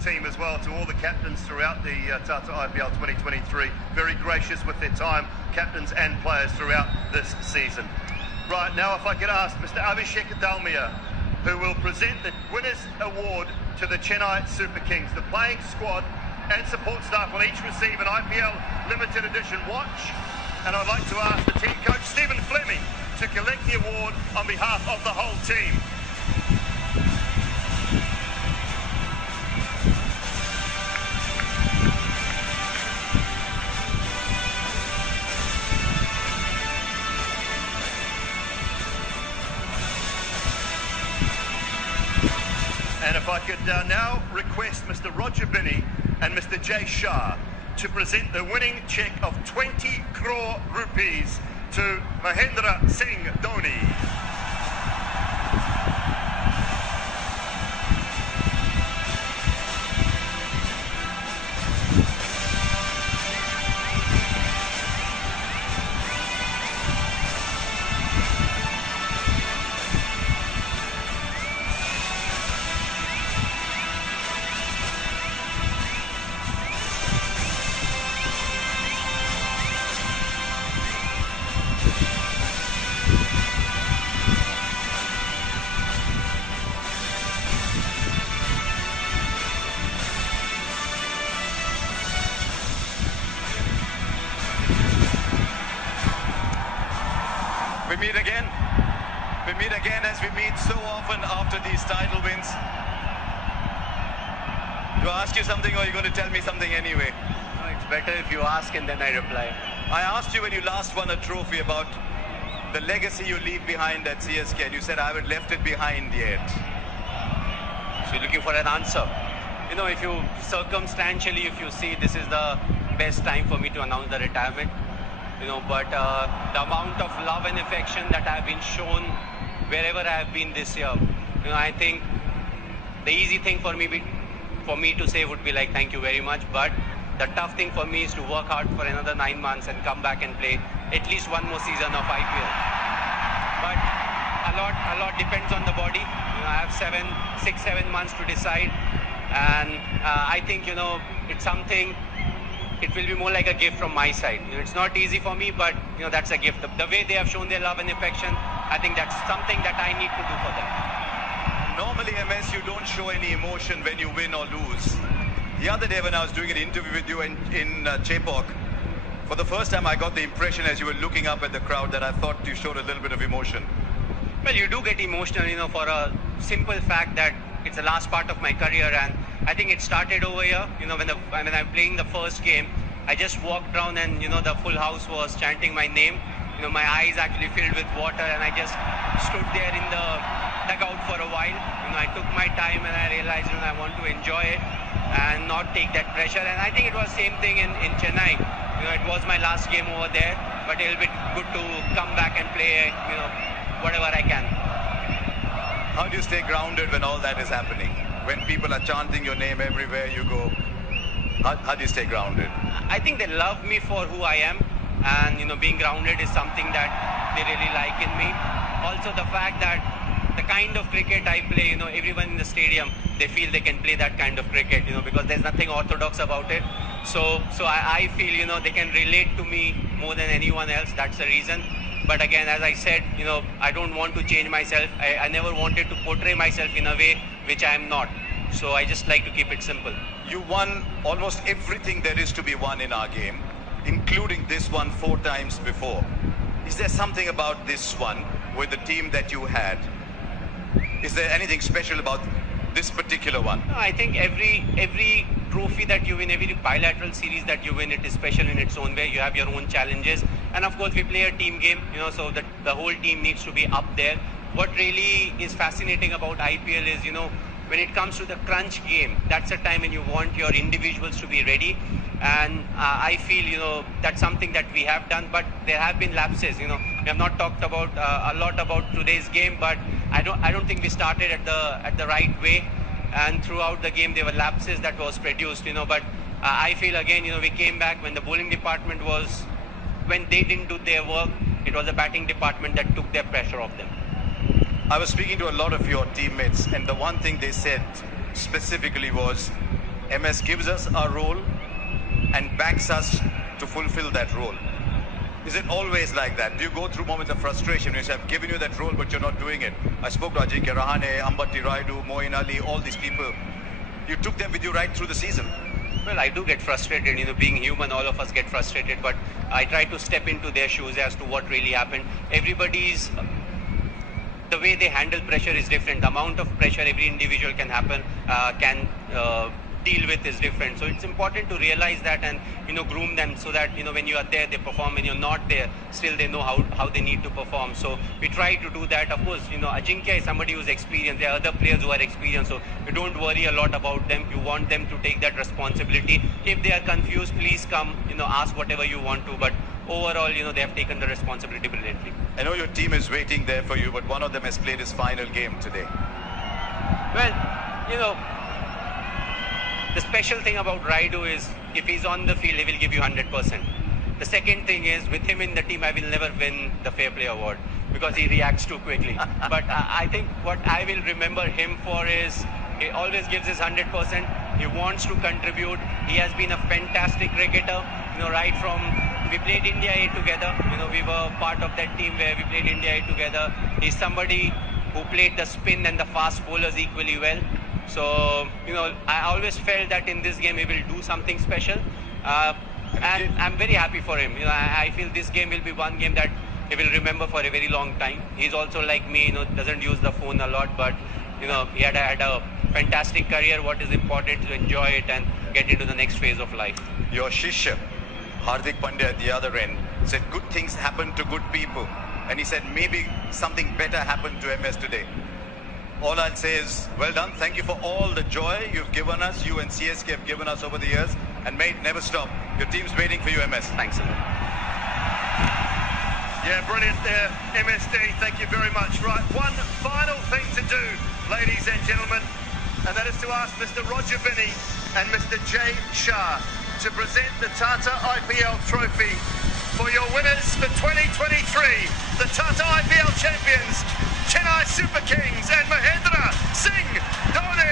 Team as well, to all the captains throughout the Tata IPL 2023, very gracious with their time, captains and players throughout this season. Right, now if I could ask Mr. Abhishek Dalmia, who will present the Winners' Award to the Chennai Super Kings. The playing squad and support staff will each receive an IPL limited edition watch, and I'd like to ask the team coach Stephen Fleming to collect the award on behalf of the whole team. And if I could now request Mr. Roger Binney and Mr. Jay Shah to present the winning cheque of 20 crore rupees to Mahendra Singh Dhoni. We meet again. We meet again as we meet so often after these title wins. Do I ask you something or are you going to tell me something anyway? No, it's better if you ask and then I reply. I asked you when you last won a trophy about the legacy you leave behind at CSK, and you said I haven't left it behind yet. So you're looking for an answer. You know, if you circumstantially, if you see this is the best time for me to announce the retirement, you know, but the amount of love and affection that I have been shown wherever I have been this year, you know, I think the easy thing for me to say would be like thank you very much, but the tough thing for me is to work hard for another 9 months and come back and play at least one more season of IPL. But a lot depends on the body. You know, I have 6, 7 months to decide, and I think, you know, it's something. It will be more like a gift from my side. You know, it's not easy for me, but you know, that's a gift. The way they have shown their love and affection, I think that's something that I need to do for them. Normally, MS, you don't show any emotion when you win or lose. The other day when I was doing an interview with you in Chepauk, for the first time I got the impression as you were looking up at the crowd that I thought you showed a little bit of emotion. Well, you do get emotional, you know, for a simple fact that it's the last part of my career, and I think it started over here. You know, when I'm playing the first game, I just walked around and, you know, the full house was chanting my name. You know, my eyes actually filled with water, and I just stood there in the dugout for a while. You know, I took my time and I realized, you know, I want to enjoy it and not take that pressure. And I think it was same thing in Chennai. You know, it was my last game over there, but it'll be good to come back and play, you know, whatever I can. How do you stay grounded when all that is happening? When people are chanting your name everywhere you go, how do you stay grounded? I think they love me for who I am, and you know, being grounded is something that they really like in me. Also the fact that the kind of cricket I play, you know, everyone in the stadium, they feel they can play that kind of cricket, you know, because there's nothing orthodox about it. So I feel, you know, they can relate to me more than anyone else. That's the reason. But again, as I said, you know, I don't want to change myself. I never wanted to portray myself in a way which I am not. So I just like to keep it simple. You won almost everything there is to be won in our game, including this one 4 times before. Is there something about this one with the team that you had? Is there anything special about this particular one? No, I think every trophy that you win, every bilateral series that you win, it is special in its own way. You have your own challenges, and of course we play a team game, you know, so that the whole team needs to be up there. What really is fascinating about IPL is, you know, when it comes to the crunch game, that's a time when you want your individuals to be ready, and I feel, you know, that's something that we have done, but there have been lapses. You know, we have not talked about a lot about today's game, but I don't think we started at the right way, and throughout the game there were lapses that was produced, you know, but I feel again, you know, we came back when the bowling department was, when they didn't do their work, it was the batting department that took their pressure off them. I was speaking to a lot of your teammates, and the one thing they said specifically was MS gives us a role and backs us to fulfill that role. Is it always like that? Do you go through moments of frustration when you say, I've given you that role, but you're not doing it? I spoke to Ajinkya Rahane, Ambati Rayudu, Moeen Ali, all these people. You took them with you right through the season. Well, I do get frustrated, being human, all of us get frustrated, but I try to step into their shoes as to what really happened. The way they handle pressure is different. The amount of pressure every individual can deal with is different. So it's important to realize that and, groom them so that, when you are there, they perform. When you're not there, still they know how they need to perform. So we try to do that. Of course, Ajinkya is somebody who's experienced. There are other players who are experienced. So you don't worry a lot about them. You want them to take that responsibility. If they are confused, please come, ask whatever you want to. But overall, they have taken the responsibility brilliantly. I know your team is waiting there for you, but one of them has played his final game today. Well, the special thing about Rayudu is if he's on the field, he will give you 100%. The second thing is with him in the team, I will never win the Fair Play Award because he reacts too quickly. But I think what I will remember him for is he always gives his 100%. He wants to contribute. He has been a fantastic cricketer, right from we played India A together. We were part of that team where we played India A together. He's somebody who played the spin and the fast bowlers equally well. So, I always felt that in this game he will do something special. And I'm very happy for him. I feel this game will be one game that he will remember for a very long time. He's also like me, doesn't use the phone a lot, but, he had a fantastic career. What is important to enjoy it and get into the next phase of life. Your Shishya, Hardik Pandya at the other end, said good things happen to good people. And he said maybe something better happened to MS today. All I'll say is, well done. Thank you for all the joy you've given us, you and CSK have given us over the years. And may it never stop. Your team's waiting for you, MS. Thanks a lot. Yeah, brilliant there, MSD. Thank you very much. Right, one final thing to do, ladies and gentlemen, and that is to ask Mr. Roger Binney and Mr. Jay Shah to present the Tata IPL trophy for your winners for 2023, the Tata IPL champions, Chennai Super Kings and Mahendra Singh Dhoni.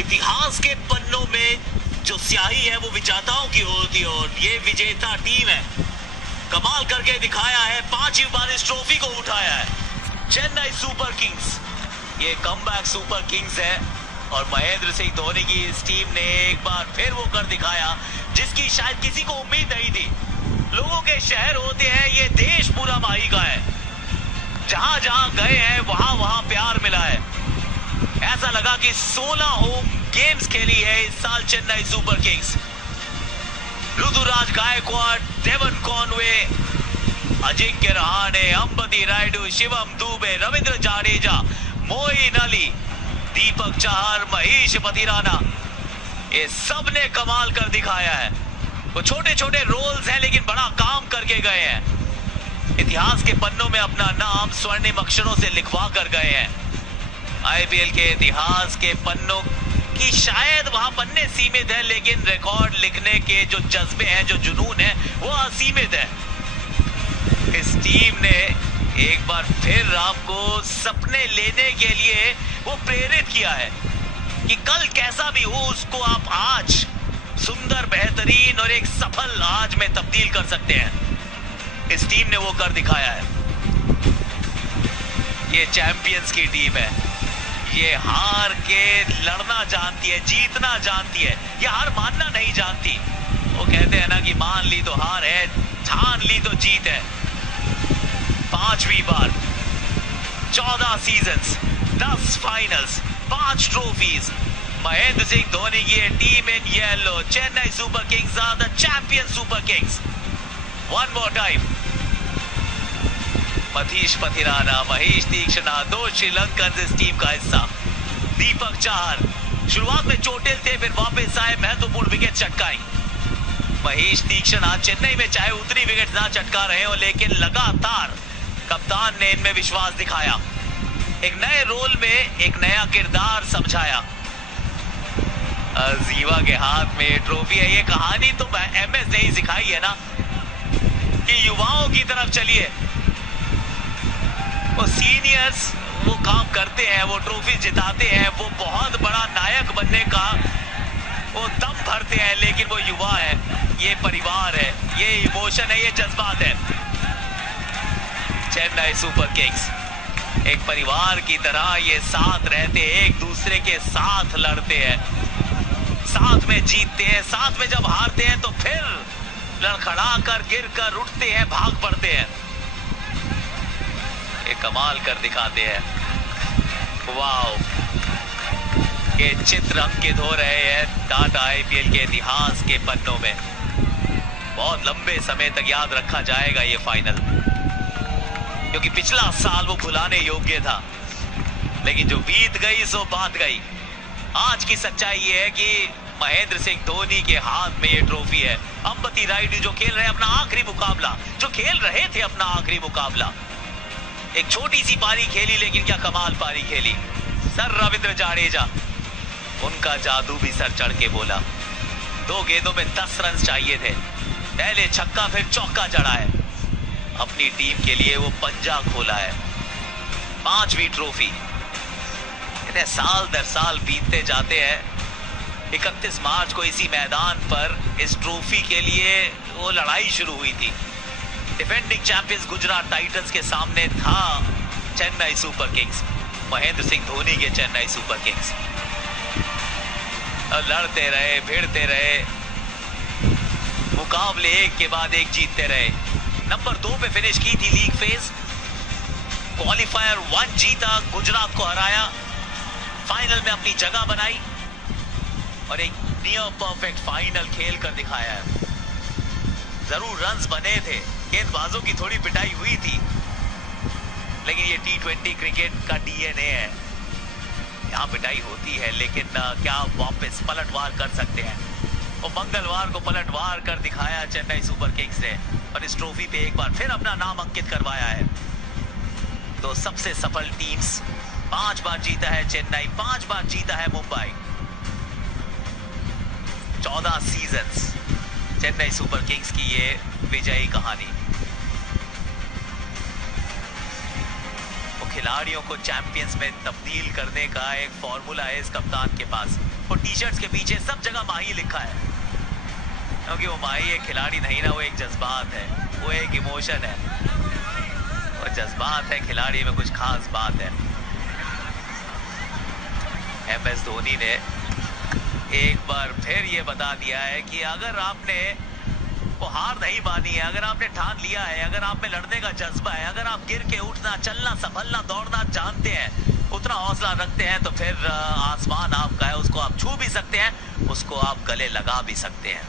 इतिहास के पन्नों में जो स्याही है वो विजेताओं की होती है और ये विजेता टीम है। कमाल करके दिखाया है, 5वीं बार इस ट्रॉफी को उठाया है चेन्नई सुपर किंग्स। ये कमबैक सुपर किंग्स है और महेंद्र सिंह धोनी की इस टीम ने एक बार फिर वो कर दिखाया जिसकी शायद किसी को उम्मीद नहीं थी। लोगों के शहर होते हैं, ये देश पूरा माही का है। जहां जहां गए हैं वहां वहां प्यार मिला है। ऐसा लगा कि 16 होम गेम्स खेली है इस साल Chennai Super Kings. Ruturaj Gaikwad, Devon Conway, Ajinkya Rahane, Ambati Rayudu, Shivam Dube, Ravindra Jadeja, Moeen Ali, Deepak Chahar, Mahesh Pathirana, ये सब ने कमाल कर दिखाया है। वो छोटे छोटे रोल्स हैं लेकिन बड़ा काम करके गए हैं। इतिहास के पन्नों में अपना नाम स्वर्णिम अक्षरों से लिखवा कर गए हैं। आईपीएल के इतिहास के पन्नों की शायद वहां पन्ने सीमित है लेकिन रिकॉर्ड लिखने के जो जज्बे हैं, जो जुनून है, वो असीमित है। इस टीम ने एक बार फिर आपको सपने लेने के लिए वो प्रेरित किया है कि कल कैसा भी हो उसको आप आज सुंदर, बेहतरीन और एक सफल आज में तब्दील कर सकते हैं। इस टीम ने वो कर दिखाया है। ये चैंपियंस की टीम है। ये हार के लड़ना जानती है, जीतना जानती है। ये हार मानना नहीं जानती। वो कहते हैं ना कि मान ली तो हार है, ठान ली तो जीत है। 5वीं बार, 14 seasons, 10 finals, 5 trophies. Mahendra Singh Dhoni की team in yellow, Chennai Super Kings are the champion Super Kings. One more time, Manish Pathirana, Mahesh Theekshana, 2 Sri Lankan इस टीम का हिस्सा। दीपक चाहर शुरुआत में चोटिल थे, फिर वापस आए, महत्वपूर्ण विकेट चटकाई। महेश तीक्ष्णा चेन्नई में चाहे उतनी विकेट ना चटका रहे हो लेकिन लगातार कप्तान ने इनमें विश्वास दिखाया। एक नए रोल में एक नया किरदार समझाया। जीवा के हाथ में ट्रॉफी है। ये कहानी तो एमएस ने ही सिखाई है ना। कि युवाओं की तरफ चलिए। वो सीनियर्स वो काम करते हैं, वो ट्रॉफी जिताते हैं, वो बहुत बड़ा नायक बनने का वो दम भरते हैं, लेकिन वो युवा है, ये परिवार है, ये इमोशन है, ये जज्बात है। चेन्नई सुपर किंग्स एक परिवार की तरह ये साथ रहते हैं, एक दूसरे के साथ लड़ते हैं, साथ में जीतते हैं, साथ में जब हारते हैं तो फिर लड़खड़ा कर गिर कर उठते हैं, भाग पड़ते हैं। ये कमाल कर दिखाते हैं। वाओ, ये चित्र अंकित हो रहे हैं टाटा आईपीएल के इतिहास के पन्नों में। बहुत लंबे समय तक याद रखा जाएगा ये फाइनल, क्योंकि पिछला साल वो भुलाने योग्य था, लेकिन जो बीत गई सो बात गई। आज की सच्चाई ये है कि महेंद्र सिंह धोनी के हाथ में ये ट्रॉफी है। अंबती रायडू जो खेल रहे अपना आखिरी मुकाबला, जो खेल रहे थे अपना आखिरी मुकाबला, एक छोटी सी पारी खेली, लेकिन क्या कमाल पारी खेली। सर रविंद्र जाडेजा, उनका जादू भी सर चढ़ के बोला। 2 गेंदों में 10 रन चाहिए थे, पहले छक्का फिर चौका जड़ा है। अपनी टीम के लिए वो पंजा खोला है। 5वीं ट्रॉफी। इतने साल दर साल बीतते जाते हैं। 31 मार्च को इसी मैदान पर इस ट्रॉफी के लिए वो लड़ाई शुरू हुई थी। डिफेंडिंग चैंपियंस गुजरात टाइटंस के सामने था चेन्नई सुपर किंग्स, महेंद्र सिंह धोनी के चेन्नई सुपर किंग्स। लड़ते रहे, भिड़ते रहे, मुकाबले एक के बाद एक जीतते रहे। नंबर 2 पे फिनिश की थी लीग फेज। क्वालिफायर 1 जीता, गुजरात को हराया, फाइनल में अपनी जगह बनाई और एक नियर परफेक्ट फाइनल खेल कर दिखाया है। जरूर रन्स बने थे, गेंदबाजों की थोड़ी पिटाई हुई थी, लेकिन ये T20 क्रिकेट का डीएनए है। यहाँ पिटाई होती है, लेकिन क्या वापस पलटवार कर सकते हैं। और मंगलवार को पलटवार कर दिखाया चेन्नई सुपर किंग्स ने, और इस ट्रॉफी पे एक बार फिर अपना नाम अंकित करवाया है। तो सबसे सफल टीम्स, 5 बार जीता है चेन्नई, 5 बार जीता है Mumbai. 14 seasons Chennai Super Kings की ये विजयी कहानी। वो खिलाड़ियों को चैंपियंस में तब्दील करने का एक फॉर्मूला है इस कप्तान के पास। और टी-शर्ट्स के पीछे सब जगह माही लिखा है, क्योंकि वो माही एक खिलाड़ी नहीं ना, वो एक जज्बात है, वो एक इमोशन है। और जज्बात है खिलाड़ी में, कुछ खास बात है। MS धोनी ने एक बार फिर ये बता दिया है कि अगर आपने वो हार नहीं मानी है, अगर आपने ठान लिया है, अगर आप में लड़ने का जज्बा है, अगर आप गिर के उठना, चलना, संभलना, दौड़ना जानते हैं, उतना हौसला रखते हैं, तो फिर आसमान आपका है, उसको आप छू भी सकते हैं, उसको आप गले लगा भी सकते हैं।